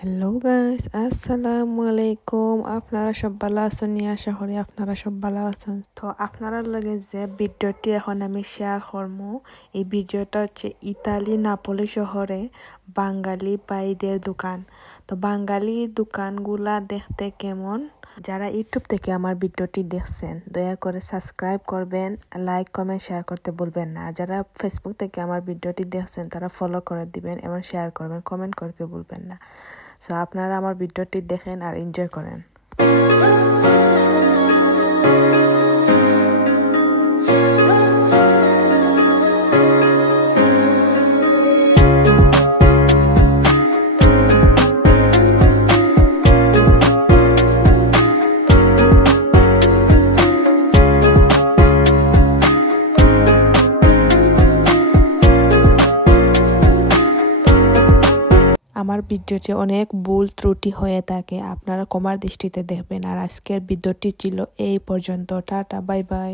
Hello guys, আসসালামু আলাইকুম। আপনারা সব ভালো আছেন? আশা করি আপনারা সব ভালো আছেন। তো আপনারা লগে যে ভিডিওটি এখন আমি শেয়ার করবো, এই ভিডিওটা হচ্ছে ইতালি নাপোলি শহরে বাঙালি ভাইদের দোকান। তো বাঙালি দোকানগুলা দেখতে কেমন? যারা ইউটিউব থেকে আমার ভিডিওটি দেখছেন দয়া করে সাবস্ক্রাইব করবেন, লাইক কমেন্ট শেয়ার করতে ভুলবেন না। আর যারা ফেসবুক থেকে আমার ভিডিওটি দেখছেন তারা ফলো করে দিবেন এবং শেয়ার করবেন, কমেন্ট করতে ভুলবেন না। সো আপনারা আমার ভিডিওটি দেখেন আর এনজয় করেন। আমার ভিডিওতে অনেক ভুল ত্রুটি হয়ে থাকে, আপনারা ক্ষমার দৃষ্টিতে দেখবেন। আর আজকের ভিডিওটি ছিল এই পর্যন্ত। Tata, bye bye.